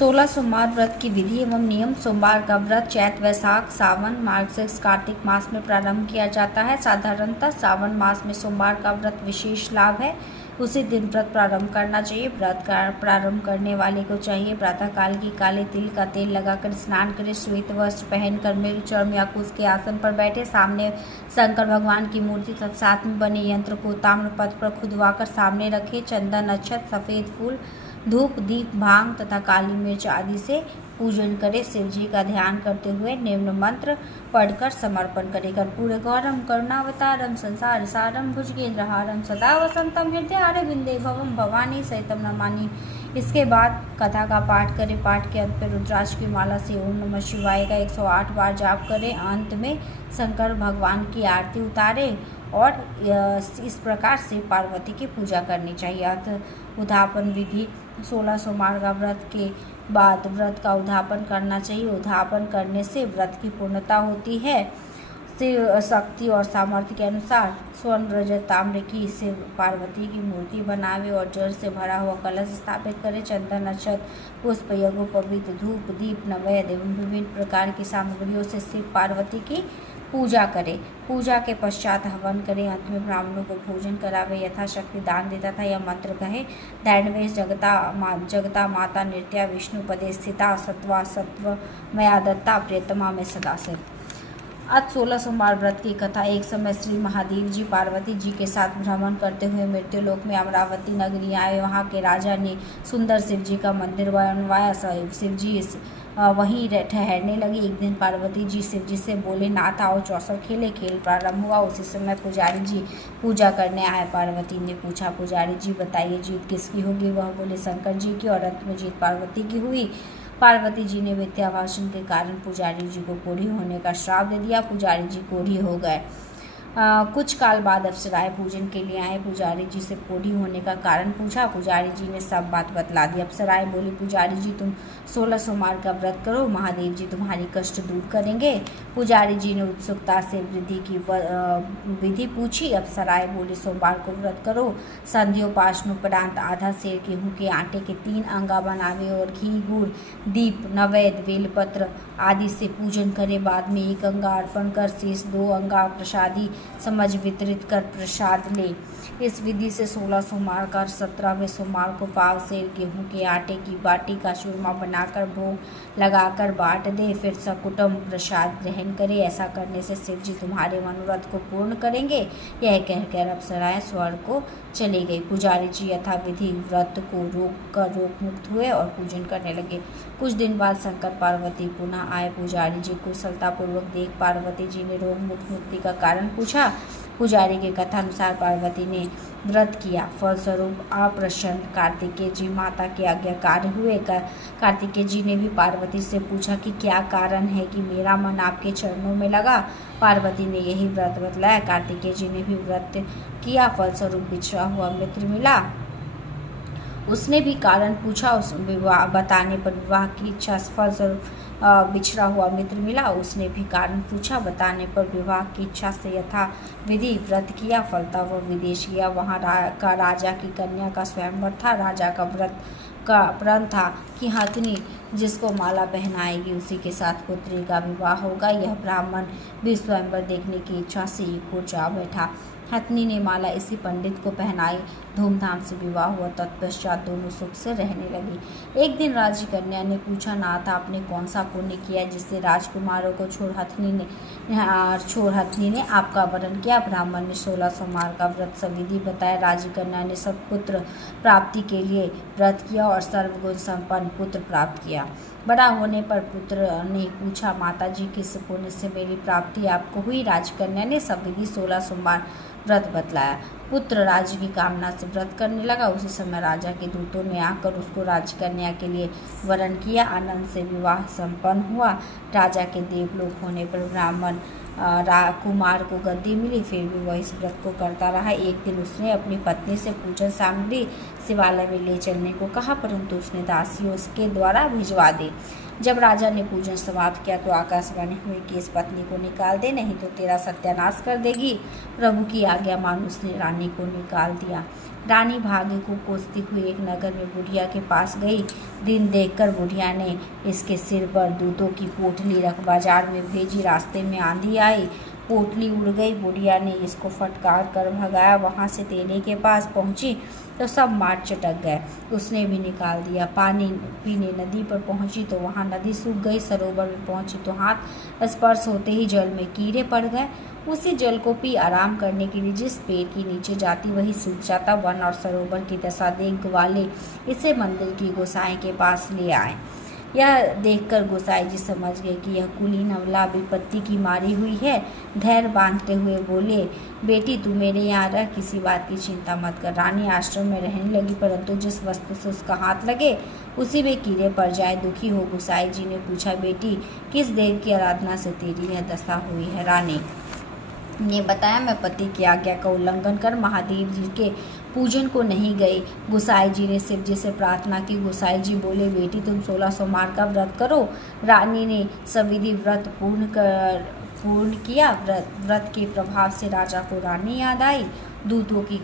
16 सोमवार व्रत की विधि एवं नियम। सोमवार का व्रत चैत वैशाख सावन मार्गशीर्ष कार्तिक मास में प्रारंभ किया जाता है। साधारणतः सावन मास में सोमवार का व्रत विशेष लाभ है, उसी दिन व्रत प्रारंभ करना चाहिए। व्रत का प्रारंभ करने वाले को चाहिए प्रातःकाल की काले तिल का तेल लगाकर स्नान करे, श्वेत वस्त्र पहनकर मृग चर्म या कुश के आसन पर बैठे, सामने शंकर भगवान की मूर्ति तथा साथ में बने यंत्र को ताम्रपत्र पर खुदवाकर सामने रखे, चंदन अक्षत सफेद फूल धूप दीप भांग तथा काली मिर्च आदि से पूजन करे। शिव जी का ध्यान करते हुए निम्न मंत्र पढ़कर समर्पण करे। कर्पूर गौरम करुणावतारम संसार सारम भुजगेंद्रहारम सदा वसंतम हृदय बिंदे भवम भवानी सहितम नमानि। इसके बाद कथा का पाठ करें। पाठ के अंत में रुद्राक्ष की माला से ओम नमः शिवाय का 108 बार जाप करें। अंत में शंकर भगवान की आरती उतारें और इस प्रकार से पार्वती की पूजा करनी चाहिए। अर्थ उद्यापन विधि। 16 सोमवार का व्रत के बाद व्रत का उद्यापन करना चाहिए। उद्यापन करने से व्रत की पूर्णता होती है। शिव शक्ति और सामर्थ्य के अनुसार स्वर्ण रजत ताम्र की शिव पार्वती की मूर्ति बनावे और जल से भरा हुआ कलश स्थापित करें। चंदन अक्षत पुष्प यज्ञोपवीत धूप दीप नैवेद्य एवं विभिन्न प्रकार की सामग्रियों से शिव पार्वती की पूजा करें। पूजा के पश्चात हवन करें। अंत में ब्राह्मणों को भोजन करावे, यथाशक्ति दान देता था। यह मंत्र कहे। दैन्यवेश जगता माता नृत्या विष्णु पदे स्थिता सत्वा सत्व मया दत्ता प्रियतमा में सदा से। आज 16 सोमवार व्रत की कथा। एक समय श्री महादेव जी पार्वती जी के साथ भ्रमण करते हुए मृत्युलोक में अमरावती नगरी आए। वहाँ के राजा ने सुंदर शिव जी का मंदिर बनवाया। शिव जी वहीं ठहरने लगे। एक दिन पार्वती जी शिव जी से बोले, नाथ आओ चौसर खेले। खेल प्रारंभ हुआ। उसी समय पुजारी जी पूजा करने आए। पार्वती ने पूछा, पुजारी जी बताइए जीत किसकी होगी? वह बोले, शंकर जी की। और अंत में जीत पार्वती की हुई। पार्वती जी ने मिथ्या भाषण के कारण पुजारी जी को कोढ़ी होने का श्राप दे दिया। पुजारी जी कोढ़ी हो गए। कुछ काल बाद अप्सराएं पूजन के लिए आए। पुजारी जी से कोढ़ी होने का कारण पूछा। पुजारी जी ने सब बात बतला दी। अप्सराएं बोली, पुजारी जी तुम 16 सोमवार का व्रत करो, महादेव जी तुम्हारी कष्ट दूर करेंगे। पुजारी जी ने उत्सुकता से विधि पूछी। अप्सराएं बोली, सोमवार को व्रत करो, संध्योपासनोपरांत आधा सेर गेहूं के आटे के 3 अंगा बनावे और घी गुड़ दीप नैवेद्य बेलपत्र आदि से पूजन करे। बाद में 1 अंगा अर्पण कर शेष 2 अंगा प्रसादी समझ वितरित कर प्रसाद ले। इस विधि से 16 सोमवार का 17वें सोमवार को पाव सेर गेहूं के आटे की बाटी का चूरमा बनाकर भोग लगाकर बांट दे, फिर सकुटुम्ब प्रसाद ग्रहण करे। ऐसा करने से शिव जी तुम्हारे मनोरथ को पूर्ण करेंगे। यह कहकर अप्सराएं स्वर्ग को चली गई। पुजारी जी यथाविधि व्रत को रोग मुक्त हुए और पूजन करने लगे। कुछ दिन बाद शंकर पार्वती पुनः आए। पुजारी जी कुशलतापूर्वक देख पार्वती जी ने रोग मुक्ति का कारण पूछा। पुजारी के कथा अनुसार पार्वती ने व्रत किया, फलस्वरूप अप्रसन्न कार्तिकेय जी माता के आज्ञाकारी हुए। कार्तिकेय जी ने भी पार्वती से पूछा कि क्या कारण है कि मेरा मन आपके चरणों में लगा। पार्वती ने यही व्रत बतलाया। कार्तिकेय जी ने भी व्रत किया, फलस्वरूप बिछड़ा हुआ मित्र मिला। उसने भी कारण पूछा। उस विवाह बताने पर विवाह की इच्छा फलस्वरूप बिछड़ा हुआ मित्र मिला। उसने भी कारण पूछा। बताने पर विवाह की इच्छा से यथा विधि व्रत किया। फलता वह विदेश गया। वहाँ का राजा की कन्या का स्वयंवर था। राजा का व्रत का प्रण था कि हथिनी जिसको माला पहनाएगी उसी के साथ पुत्री का विवाह होगा। यह ब्राह्मण भी स्वयंवर देखने की इच्छा से एक ओर जा बैठा। हथिनी ने माला इसी पंडित को पहनाई। धूमधाम से विवाह हुआ। तत्पश्चात दोनों सुख से रहने लगी। एक दिन राजकन्या ने पूछा, नाथ आपने कौन सा पुण्य किया जिससे राजकुमारों को छोड़ हथिनी ने आपका वरण किया? ब्राह्मण ने 16 सोमवार का व्रत सविधि बताया। राजकन्या ने सत्पुत्र प्राप्ति के लिए व्रत किया और सर्वगुण संपन्न पुत्र प्राप्त किया। बड़ा होने पर पुत्र ने पूछा, माताजी किस पुण्य से मेरी प्राप्ति आपको हुई? राजकन्या ने सविधि 16 सोमवार व्रत बतलाया। पुत्र राज्य की कामना से व्रत करने लगा। उसी समय राजा के दूतों ने आकर उसको राजकन्या के लिए वरण किया। आनंद से विवाह संपन्न हुआ। राजा के देवलोक होने पर ब्राह्मण कुमार को गद्दी मिली। फिर भी वह इस व्रत को करता रहा। एक दिन उसने अपनी पत्नी से पूजन सामग्री शिवालय में ले चलने को कहा, परंतु उसने दासियों के द्वारा भिजवा दी। जब राजा ने पूजन समाप्त किया तो आकाशवाणी हुई कि इस पत्नी को निकाल दे, नहीं तो तेरा सत्यानाश कर देगी। प्रभु की आज्ञा मान उसने रानी रानी को निकाल दिया। रानी भाग्य को कोसती हुई एक नगर में बुढ़िया के पास गई। दिन देखकर बुढ़िया ने इसके सिर पर दूधों की पोटली रख बाजार में भेजी। रास्ते में आंधी आई, पोटली उड़ गई। बुढ़िया ने इसको फटकार कर भगाया। वहाँ से तेले के पास पहुँची तो सब मार चटक गए। उसने भी निकाल दिया। पानी पीने नदी पर पहुँची तो वहाँ नदी सूख गई। सरोवर में पहुँची तो हाथ स्पर्श होते ही जल में कीड़े पड़ गए। उसी जल को पी आराम करने के लिए जिस पेड़ के नीचे जाती वही सूख जाता। वन और सरोवर की दशा देख ग्वाले इसे मंदिर की गोसाई के पास ले आए। यह देखकर गोसाई जी समझ गए कि यह कुलीन अबला विपत्ति की मारी हुई है। धैर्य बांधते हुए बोले, बेटी तू मेरे यहाँ रह, किसी बात की चिंता मत कर। रानी आश्रम में रहने लगी, परंतु जिस वस्तु से उसका हाथ लगे उसी में कीड़े पड़ जाए। दुखी हो गोसाई जी ने पूछा, बेटी किस देव की आराधना से तेरी यह दशा हुई है? रानी ने बताया, मैं पति की आज्ञा का उल्लंघन कर महादेव जी के पूजन को नहीं गई। गोसाई जी ने शिव जी से प्रार्थना की। गोसाई जी बोले, बेटी तुम 16 सोमवार का व्रत करो। रानी ने सविधि व्रत पूर्ण किया। व्रत के प्रभाव से राजा को रानी याद आई। दूतों की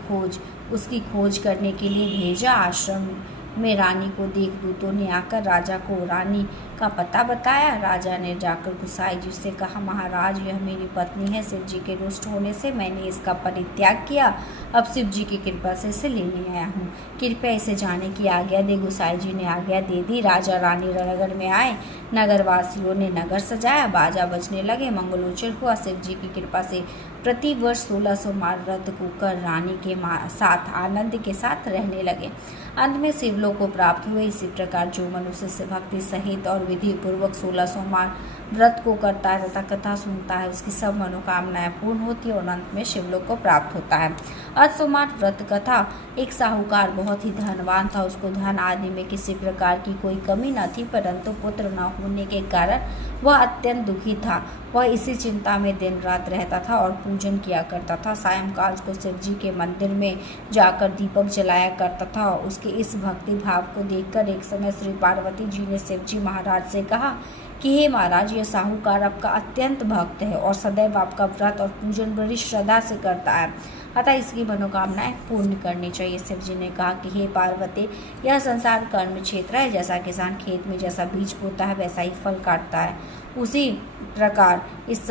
उसकी खोज करने के लिए भेजा। आश्रम में रानी को देख दूतों ने आकर राजा को रानी का पता बताया। राजा ने जाकर गोसाई जी से कहा, महाराज यह मेरी पत्नी है। शिव जी के रुष्ट होने से मैंने इसका परित्याग किया। अब शिव जी की कृपा से इसे लेने आया हूँ। कृपया इसे जाने की आज्ञा दे। गोसाई जी ने आज्ञा दे दी। राजा रानी नगर में आए। नगरवासियों ने नगर सजाया, बाजा बजने लगे, मंगलोचर हुआ। शिव जी की कृपा से प्रति वर्ष 16 सोमवार व्रत को कर रानी के साथ आनंद के साथ रहने लगे। अंत में शिवलोक को प्राप्त हुए। इसी प्रकार जो मनुष्य से भक्ति सहित और विधि पूर्वक 16 सोमवार व्रत को करता है तथा कथा सुनता है, उसकी सब मनोकामनाएं पूर्ण होती है और अंत में शिवलोक को प्राप्त होता है। आज सोमवार व्रत कथा। एक साहूकार बहुत ही धनवान था। उसको धन आदि में किसी प्रकार की कोई कमी न थी, परंतु पुत्र न होने के कारण वह अत्यंत दुखी था। वह इसी चिंता में दिन रात रहता था और पूजन किया करता था। सायंकाल को शिव जी के मंदिर में जाकर दीपक जलाया करता था। उसके इस भक्ति भाव को देखकर एक समय श्री पार्वती जी ने शिव जी महाराज से कहा कि हे महाराज, यह साहूकार आपका अत्यंत भक्त है और सदैव आपका व्रत और पूजन बड़ी श्रद्धा से करता है, अतः इसकी मनोकामनाएं पूर्ण करनी चाहिए। शिव जी ने कहा कि हे पार्वती, यह संसार कर्म क्षेत्र है। जैसा किसान खेत में जैसा बीज बोता है वैसा ही फल काटता है, उसी प्रकार इस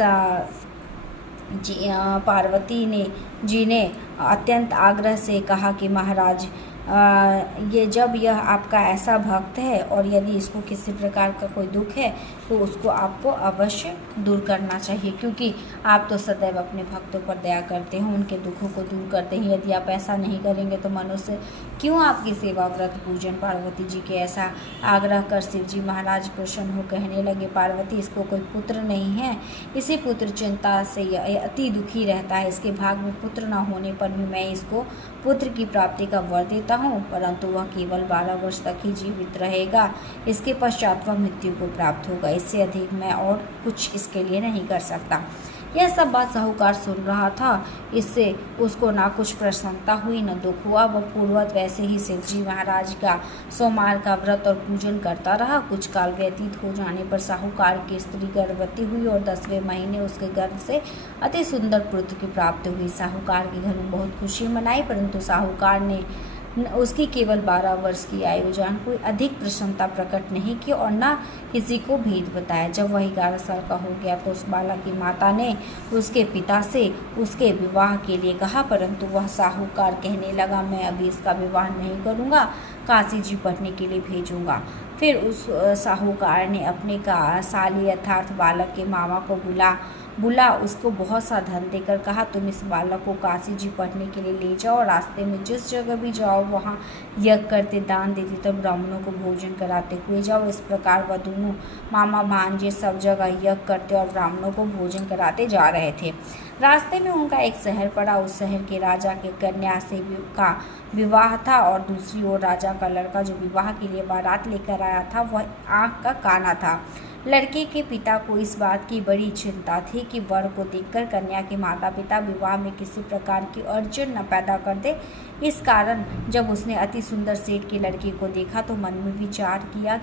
पार्वती जी ने अत्यंत आग्रह से कहा कि महाराज, यह आपका ऐसा भक्त है और यदि इसको किसी प्रकार का कोई दुख है तो उसको आपको अवश्य दूर करना चाहिए, क्योंकि आप तो सदैव अपने भक्तों पर दया करते हैं, उनके दुखों को दूर करते हैं। यदि आप ऐसा नहीं करेंगे तो मनुष्य क्यों आपकी सेवा व्रत पूजन? पार्वती जी के ऐसा आग्रह कर शिव जी महाराज प्रसन्न हो कहने लगे, पार्वती इसको कोई पुत्र नहीं है, इसी पुत्र चिंता से यह अति दुखी रहता है। इसके भाग में पुत्र न होने पर भी मैं इसको पुत्र की प्राप्ति का वर देता हूँ, परंतु वह केवल 12 वर्ष तक ही जीवित रहेगा। इसके पश्चात वह मृत्यु को प्राप्त होगा। इससे अधिक मैं और कुछ इसके लिए नहीं कर सकता। यह सब बात साहूकार सुन रहा था। इससे उसको ना कुछ प्रसन्नता हुई न दुख हुआ। वह पूर्ववत वैसे ही शिव जी महाराज का सोमवार का व्रत और पूजन करता रहा। कुछ काल व्यतीत हो जाने पर साहूकार की स्त्री गर्भवती हुई और 10वें महीने उसके गर्भ से अति सुंदर पुत्र की प्राप्ति हुई। साहूकार के घर में बहुत खुशी मनाई, परंतु साहूकार ने उसकी केवल 12 वर्ष की आयु जान कोई अधिक प्रसन्नता प्रकट नहीं की और न किसी को भेद बताया। जब वह 11 साल का हो गया तो उस बालक की माता ने उसके पिता से उसके विवाह के लिए कहा, परंतु वह साहूकार कहने लगा, मैं अभी इसका विवाह नहीं करूँगा, काशी जी पढ़ने के लिए भेजूँगा। फिर उस साहूकार ने अपने साली अर्थात बालक के मामा को बुला उसको बहुत सा धन देकर कहा, तुम इस बालक को काशी जी पढ़ने के लिए ले जाओ। रास्ते में जिस जगह भी जाओ वहाँ यज्ञ करते, दान देते, तब ब्राह्मणों को भोजन कराते हुए जाओ। इस प्रकार वह दोनों मामा भांजे सब जगह यज्ञ करते और ब्राह्मणों को भोजन कराते जा रहे थे। रास्ते में उनका एक शहर पड़ा। उस शहर के राजा के कन्या से का विवाह था और दूसरी ओर राजा का लड़का जो विवाह के लिए बारात लेकर आया था वह आँख का काना था। लड़के के पिता को इस बात की बड़ी चिंता थी कि वर को देखकर कन्या के माता पिता विवाह में किसी प्रकार की अड़चन न पैदा कर दे। इस कारण जब उसने अति सुंदर सेठ के लड़के को देखा तो मन में विचार किया